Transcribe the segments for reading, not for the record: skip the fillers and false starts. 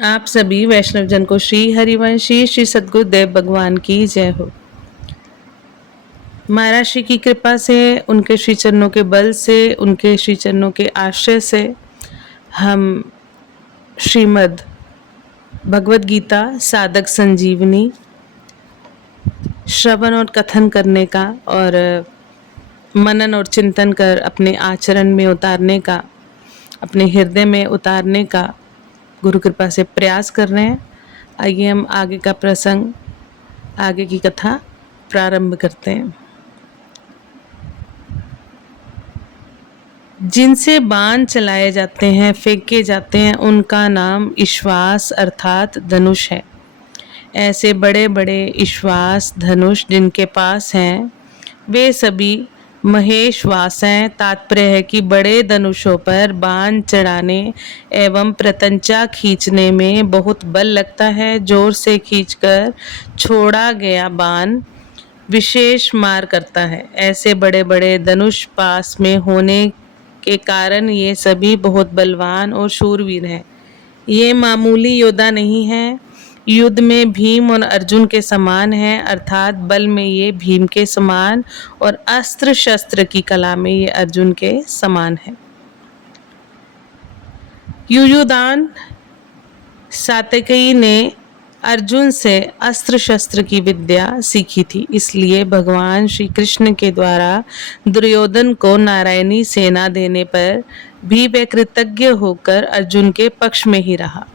आप सभी वैष्णव जन को श्री हरिवंशी श्री सद्गुरुदेव भगवान की जय हो। महाराज श्री की कृपा से, उनके श्री चरणों के बल से, उनके श्री चरणों के आश्रय से हम श्रीमद् भगवद गीता साधक संजीवनी श्रवण और कथन करने का और मनन और चिंतन कर अपने आचरण में उतारने का, अपने हृदय में उतारने का गुरु कृपा से प्रयास कर रहे हैं। आइए हम आगे का प्रसंग, आगे की कथा प्रारंभ करते हैं। जिनसे बाण चलाए जाते हैं, फेंके जाते हैं, उनका नाम ईश्वास अर्थात धनुष है। ऐसे बड़े बड़े ईश्वास धनुष जिनके पास हैं, वे सभी महेशवास हैं। तात्पर्य है कि बड़े धनुषों पर बाण चढ़ाने एवं प्रतंचा खींचने में बहुत बल लगता है। जोर से खींचकर छोड़ा गया बाण विशेष मार करता है। ऐसे बड़े बड़े धनुष पास में होने के कारण ये सभी बहुत बलवान और शूरवीर हैं। ये मामूली योद्धा नहीं है। युद्ध में भीम और अर्जुन के समान है, अर्थात बल में ये भीम के समान और अस्त्र शस्त्र की कला में ये अर्जुन के समान है। युयुधान सात्यकी ने अर्जुन से अस्त्र शस्त्र की विद्या सीखी थी, इसलिए भगवान श्री कृष्ण के द्वारा दुर्योधन को नारायणी सेना देने पर भी वह कृतज्ञ होकर अर्जुन के पक्ष में ही रहा,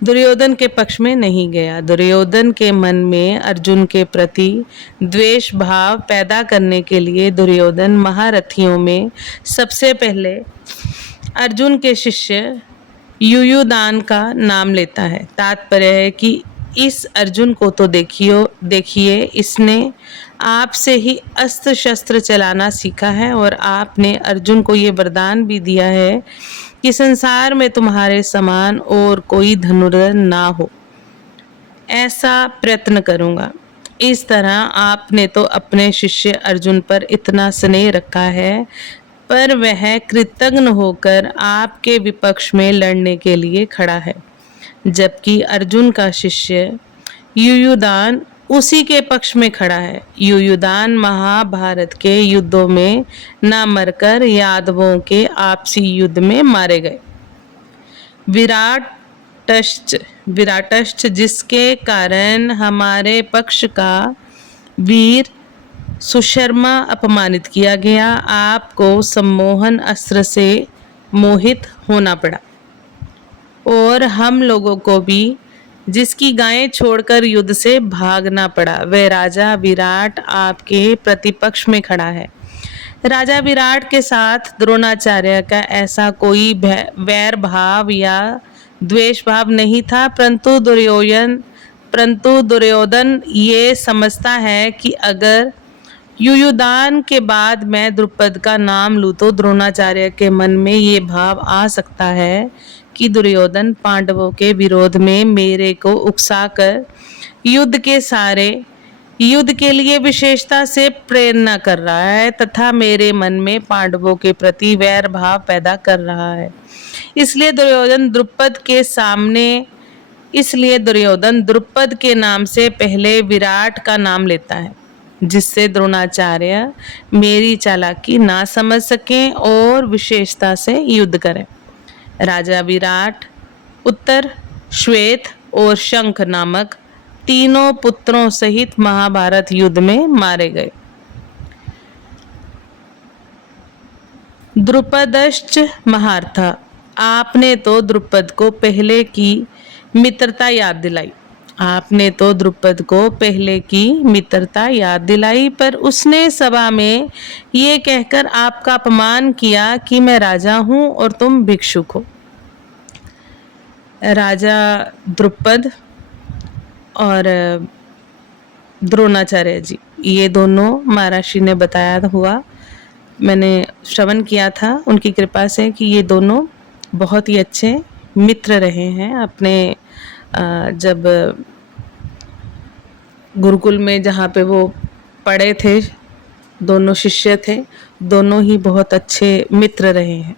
दुर्योधन के पक्ष में नहीं गया। दुर्योधन के मन में अर्जुन के प्रति द्वेष भाव पैदा करने के लिए दुर्योधन महारथियों में सबसे पहले अर्जुन के शिष्य युयुधान का नाम लेता है। तात्पर्य है कि इस अर्जुन को तो देखिए, इसने आपसे ही अस्त्र शस्त्र चलाना सीखा है और आपने अर्जुन को ये वरदान भी दिया है कि संसार में तुम्हारे समान और कोई धनुर्धर ना हो, ऐसा प्रयत्न करूंगा। इस तरह आपने तो अपने शिष्य अर्जुन पर इतना स्नेह रखा है, पर वह कृतज्ञ होकर आपके विपक्ष में लड़ने के लिए खड़ा है, जबकि अर्जुन का शिष्य युयुधान उसी के पक्ष में खड़ा है। युयुधान महाभारत के युद्धों में न मरकर यादवों के आपसी युद्ध में मारे गए। विराटश्च जिसके कारण हमारे पक्ष का वीर सुशर्मा अपमानित किया गया, आपको सम्मोहन अस्त्र से मोहित होना पड़ा और हम लोगों को भी जिसकी गायें छोड़कर युद्ध से भागना पड़ा। वह राजा विराट आपके प्रतिपक्ष में खड़ा है। राजा विराट के साथ द्रोणाचार्य का ऐसा कोई वैर भाव या द्वेष भाव नहीं था, परंतु दुर्योधन ये समझता है कि अगर युयुधान के बाद मैं द्रुपद का नाम लूँ तो द्रोणाचार्य के मन में ये भाव आ सकता है कि दुर्योधन पांडवों के विरोध में मेरे को उकसाकर युद्ध के लिए विशेषता से प्रेरणा कर रहा है तथा मेरे मन में पांडवों के प्रति वैर भाव पैदा कर रहा है। इसलिए दुर्योधन द्रुपद के नाम से पहले विराट का नाम लेता है, जिससे द्रोणाचार्य मेरी चालाकी ना समझ सकें और विशेषता से युद्ध करें। राजा विराट उत्तर, श्वेत और शंख नामक तीनों पुत्रों सहित महाभारत युद्ध में मारे गए। द्रुपदश्च महारथा, आपने तो द्रुपद को पहले की मित्रता याद दिलाई, पर उसने सभा में ये कहकर आपका अपमान किया कि मैं राजा हूं और तुम भिक्षुक हो। राजा द्रुपद और द्रोणाचार्य जी, ये दोनों महाराष्ट्री ने बताया हुआ मैंने श्रवण किया था उनकी कृपा से कि ये दोनों बहुत ही अच्छे मित्र रहे हैं। अपने जब गुरुकुल में जहाँ पे वो पढ़े थे, दोनों शिष्य थे, दोनों ही बहुत अच्छे मित्र रहे हैं।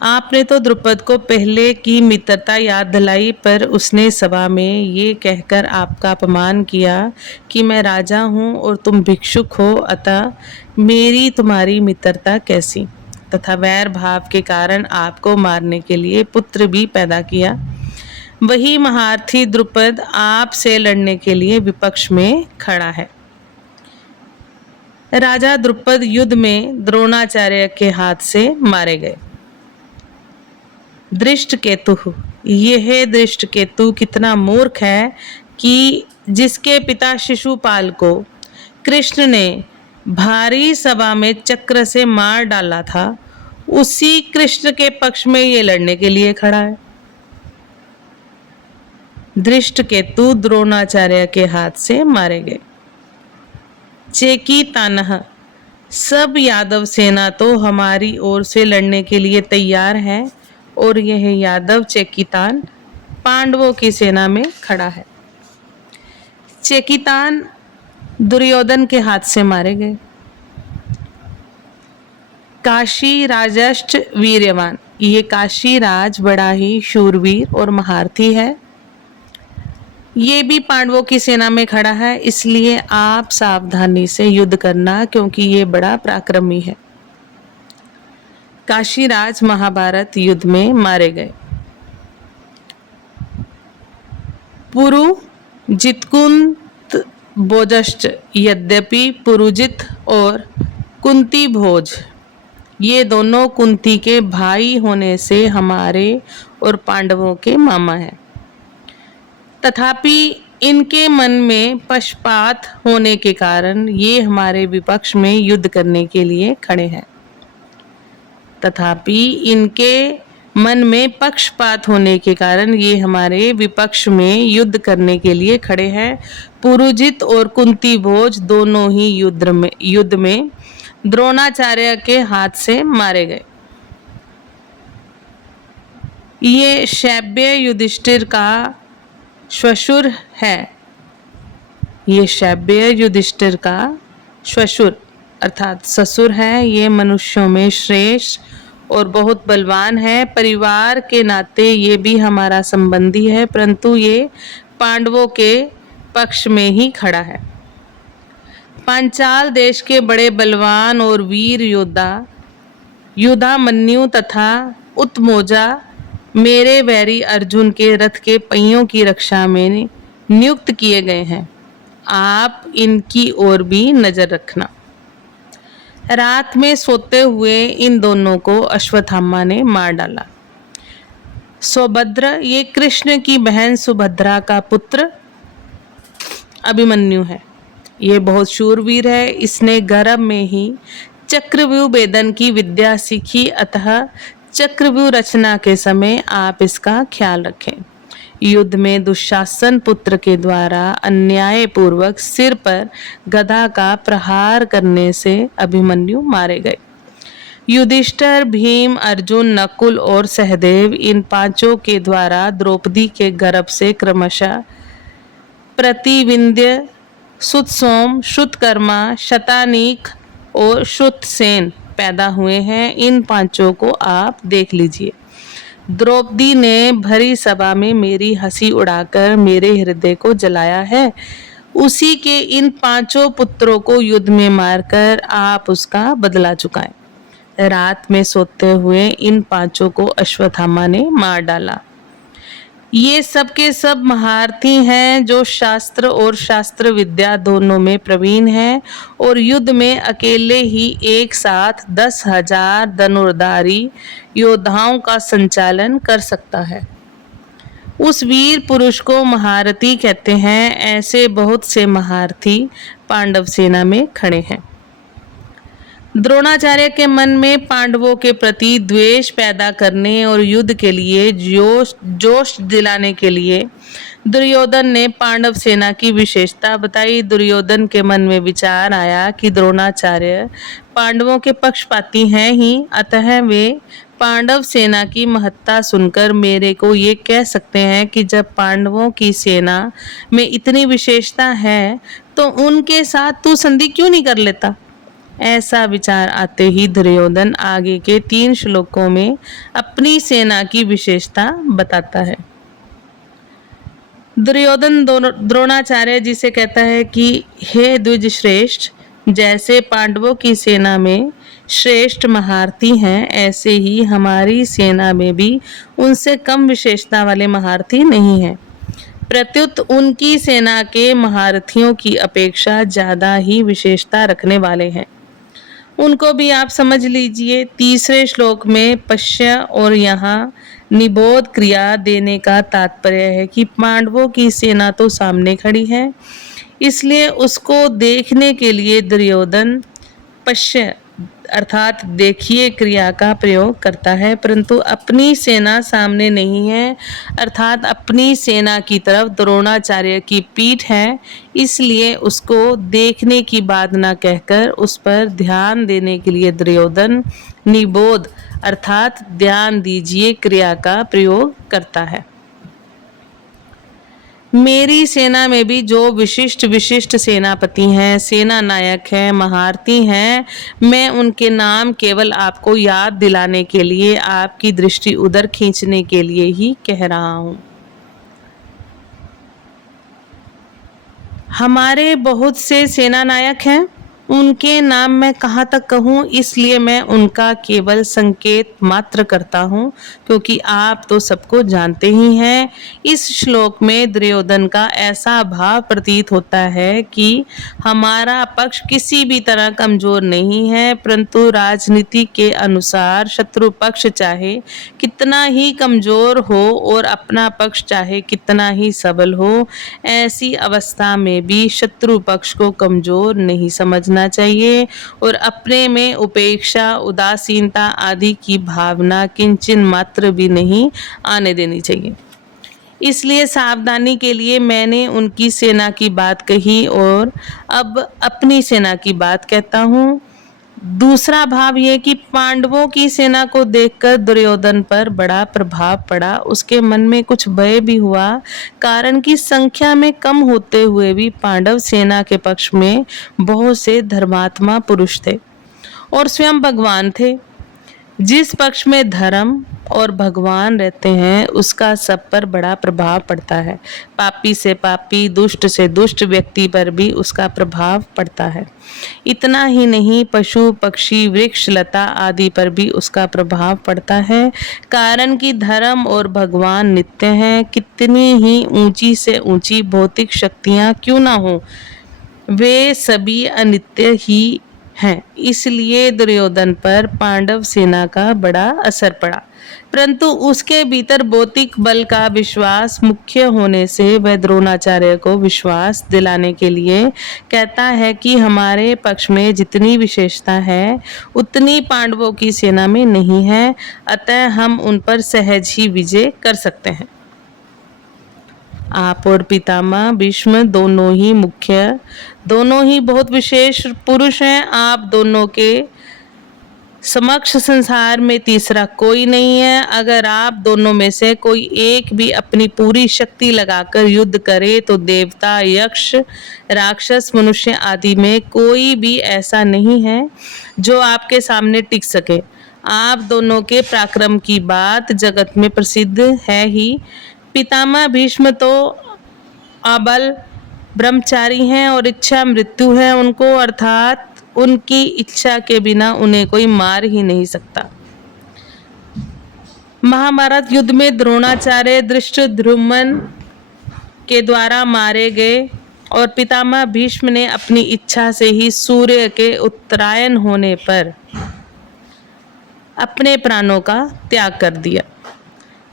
आपने तो द्रुपद को पहले की मित्रता याद दिलाई, पर उसने सभा में ये कहकर आपका अपमान किया कि मैं राजा हूँ और तुम भिक्षुक हो, अतः मेरी तुम्हारी मित्रता कैसी। तथा वैर भाव के कारण आपको मारने के लिए पुत्र भी पैदा किया। वही महारथी द्रुपद आपसे लड़ने के लिए विपक्ष में खड़ा है। राजा द्रुपद युद्ध में द्रोणाचार्य के हाथ से मारे गए। दृष्टकेतु, यह दृष्टकेतु कितना मूर्ख है कि जिसके पिता शिशुपाल को कृष्ण ने भारी सभा में चक्र से मार डाला था, उसी कृष्ण के पक्ष में ये लड़ने के लिए खड़ा है। दृष्टकेतु द्रोणाचार्य के हाथ से मारे गए। चेकितानः, सब यादव सेना तो हमारी ओर से लड़ने के लिए तैयार है और यह यादव चेकितान पांडवों की सेना में खड़ा है। चेकितान दुर्योधन के हाथ से मारे गए। काशी राजश्च वीर्यवान, ये काशी राज बड़ा ही शूरवीर और महारथी है। ये भी पांडवों की सेना में खड़ा है, इसलिए आप सावधानी से युद्ध करना, क्योंकि ये बड़ा पराक्रमी है। काशीराज महाभारत युद्ध में मारे गए। पुरु जितकुंत भोजश्च, यद्यपि पुरुजित और कुंती भोज ये दोनों कुंती के भाई होने से हमारे और पांडवों के मामा हैं, तथापि इनके मन में पक्षपात होने के कारण ये हमारे विपक्ष में युद्ध करने के लिए खड़े हैं। तथापि इनके मन में पक्षपात होने के कारण ये हमारे विपक्ष में युद्ध करने के लिए खड़े हैं। पुरुजित और कुंती भोज दोनों ही युद्ध में द्रोणाचार्य के हाथ से मारे गए। ये शैब्य युधिष्ठिर का श्वशुर है। ये शैब्य युधिष्ठिर का श्वशुर अर्थात ससुर है। ये मनुष्यों में श्रेष्ठ और बहुत बलवान है। परिवार के नाते ये भी हमारा संबंधी है, परंतु ये पांडवों के पक्ष में ही खड़ा है। पांचाल देश के बड़े बलवान और वीर योद्धा युधामन्यु तथा उत्मोजा मेरे वैरी अर्जुन के रथ के पहियों की रक्षा में नियुक्त किए गए हैं। आप इनकी ओर भी नजर रखना। रात में सोते हुए इन दोनों को अश्वत्थामा ने मार डाला। सौभद्र, ये कृष्ण की बहन सुभद्रा का पुत्र अभिमन्यु है। ये बहुत शूरवीर है। इसने गर्भ में ही चक्रव्यूह भेदन की विद्या सीखी, अतः चक्रव्यूह रचना के समय आप इसका ख्याल रखें। युद्ध में दुशासन पुत्र के द्वारा अन्याय पूर्वक सिर पर गदा का प्रहार करने से अभिमन्यु मारे गए। युधिष्ठिर, भीम, अर्जुन, नकुल और सहदेव इन पांचों के द्वारा द्रौपदी के गर्भ से क्रमशः प्रतिविंध्य, सुतसोम, श्रुतकर्मा, शतानीक और श्रुतसेन पैदा हुए हैं। इन पांचों को आप देख लीजिए। द्रौपदी ने भरी सभा में मेरी हंसी उड़ाकर मेरे हृदय को जलाया है। उसी के इन पांचों पुत्रों को युद्ध में मारकर आप उसका बदला चुकाएं। रात में सोते हुए इन पांचों को अश्वत्थामा ने मार डाला। ये सब के सब महारथी हैं, जो शास्त्र और शास्त्र विद्या दोनों में प्रवीण हैं और युद्ध में अकेले ही एक साथ 10,000 धनुर्धारी योद्धाओं का संचालन कर सकता है। उस वीर पुरुष को महारथी कहते हैं। ऐसे बहुत से महारथी पांडव सेना में खड़े हैं। द्रोणाचार्य के मन में पांडवों के प्रति द्वेष पैदा करने और युद्ध के लिए जोश दिलाने के लिए दुर्योधन ने पांडव सेना की विशेषता बताई। दुर्योधन के मन में विचार आया कि द्रोणाचार्य पांडवों के पक्षपाती हैं ही, अतः वे पांडव सेना की महत्ता सुनकर मेरे को ये कह सकते हैं कि जब पांडवों की सेना में इतनी विशेषता है तो उनके साथ तू संधि क्यों नहीं कर लेता। ऐसा विचार आते ही दुर्योधन आगे के 3 श्लोकों में अपनी सेना की विशेषता बताता है। दुर्योधन द्रोणाचार्य जी से कहता है कि हे द्विज श्रेष्ठ, जैसे पांडवों की सेना में श्रेष्ठ महारथी हैं, ऐसे ही हमारी सेना में भी उनसे कम विशेषता वाले महारथी नहीं हैं। प्रत्युत उनकी सेना के महारथियों की अपेक्षा ज्यादा ही विशेषता रखने वाले हैं। उनको भी आप समझ लीजिए। तीसरे श्लोक में पश्य और यहाँ निबोध क्रिया देने का तात्पर्य है कि पांडवों की सेना तो सामने खड़ी है, इसलिए उसको देखने के लिए दुर्योधन पश्य अर्थात देखिए क्रिया का प्रयोग करता है, परंतु अपनी सेना सामने नहीं है, अर्थात अपनी सेना की तरफ द्रोणाचार्य की पीठ है, इसलिए उसको देखने की बात ना कहकर उस पर ध्यान देने के लिए दुर्योधन निबोध अर्थात ध्यान दीजिए क्रिया का प्रयोग करता है। मेरी सेना में भी जो विशिष्ट विशिष्ट सेनापति हैं, सेना नायक हैं, महारथी हैं, मैं उनके नाम केवल आपको याद दिलाने के लिए, आपकी दृष्टि उधर खींचने के लिए ही कह रहा हूं। हमारे बहुत से सेना नायक हैं, उनके नाम मैं कहाँ तक कहूँ, इसलिए मैं उनका केवल संकेत मात्र करता हूँ, क्योंकि आप तो सबको जानते ही हैं। इस श्लोक में दुर्योधन का ऐसा भाव प्रतीत होता है कि हमारा पक्ष किसी भी तरह कमजोर नहीं है, परंतु राजनीति के अनुसार शत्रु पक्ष चाहे कितना ही कमजोर हो और अपना पक्ष चाहे कितना ही सबल हो, ऐसी अवस्था में भी शत्रु पक्ष को कमजोर नहीं समझना चाहिए और अपने में उपेक्षा, उदासीनता आदि की भावना किंचन मात्र भी नहीं आने देनी चाहिए। इसलिए सावधानी के लिए मैंने उनकी सेना की बात कही और अब अपनी सेना की बात कहता हूँ। दूसरा भाव यह कि पांडवों की सेना को देखकर दुर्योधन पर बड़ा प्रभाव पड़ा, उसके मन में कुछ भय भी हुआ, कारण कि संख्या में कम होते हुए भी पांडव सेना के पक्ष में बहुत से धर्मात्मा पुरुष थे और स्वयं भगवान थे। जिस पक्ष में धर्म और भगवान रहते हैं उसका सब पर बड़ा प्रभाव पड़ता है। पापी से पापी, दुष्ट से दुष्ट व्यक्ति पर भी उसका प्रभाव पड़ता है। इतना ही नहीं, पशु पक्षी वृक्ष लता आदि पर भी उसका प्रभाव पड़ता है, कारण कि धर्म और भगवान नित्य हैं। कितनी ही ऊंची से ऊंची भौतिक शक्तियां क्यों ना हो, वे सभी अनित्य ही हैं। इसलिए दुर्योधन पर पांडव सेना का बड़ा असर पड़ा, परंतु उसके भीतर भौतिक बल का विश्वास मुख्य होने से वह द्रोणाचार्य को विश्वास दिलाने के लिए कहता है कि हमारे पक्ष में जितनी विशेषता है उतनी पांडवों की सेना में नहीं है, अतः हम उन पर सहज ही विजय कर सकते हैं। आप और पितामह भीष्म दोनों ही मुख्य, दोनों ही बहुत विशेष पुरुष हैं। आप दोनों के समक्ष संसार में तीसरा कोई नहीं है। अगर आप दोनों में से कोई एक भी अपनी पूरी शक्ति लगाकर युद्ध करे तो देवता, यक्ष, राक्षस, मनुष्य आदि में कोई भी ऐसा नहीं है जो आपके सामने टिक सके। आप दोनों के पराक्रम की बात जगत में प्रसिद्ध है ही। पितामह भीष्म तो अबल ब्रह्मचारी हैं और इच्छा मृत्यु है उनको, अर्थात उनकी इच्छा के बिना उन्हें कोई मार ही नहीं सकता। महाभारत युद्ध में द्रोणाचार्य धृष्टद्युम्न के द्वारा मारे गए और पितामह भीष्म ने अपनी इच्छा से ही सूर्य के उत्तरायण होने पर अपने प्राणों का त्याग कर दिया।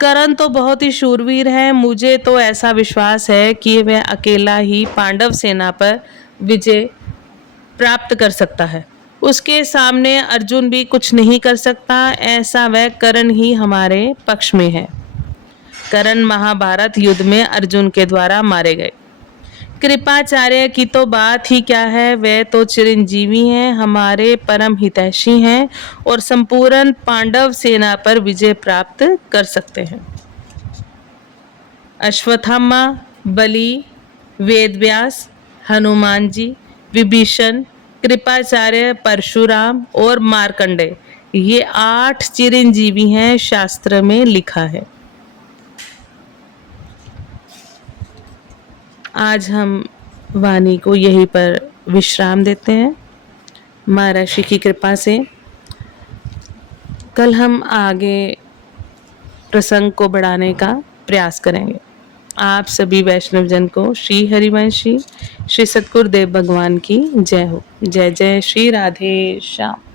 कर्ण तो बहुत ही शूरवीर है, मुझे तो ऐसा विश्वास है कि वह अकेला ही पांडव सेना पर विजय प्राप्त कर सकता है। उसके सामने अर्जुन भी कुछ नहीं कर सकता, ऐसा वह कर्ण ही हमारे पक्ष में है। कर्ण महाभारत युद्ध में अर्जुन के द्वारा मारे गए। कृपाचार्य की तो बात ही क्या है, वे तो चिरंजीवी हैं, हमारे परम हितैषी हैं और संपूर्ण पांडव सेना पर विजय प्राप्त कर सकते हैं। अश्वत्थामा, बलि, वेदव्यास, हनुमान जी, विभीषण, कृपाचार्य, परशुराम और मार्कंडेय, ये 8 चिरंजीवी हैं, शास्त्र में लिखा है। आज हम वाणी को यहीं पर विश्राम देते हैं महाराज की कृपा से। कल हम आगे प्रसंग को बढ़ाने का प्रयास करेंगे। आप सभी वैष्णव जन को श्री हरिवंशी श्री सतगुरुदेव भगवान की जय हो। जय जय श्री राधे श्याम।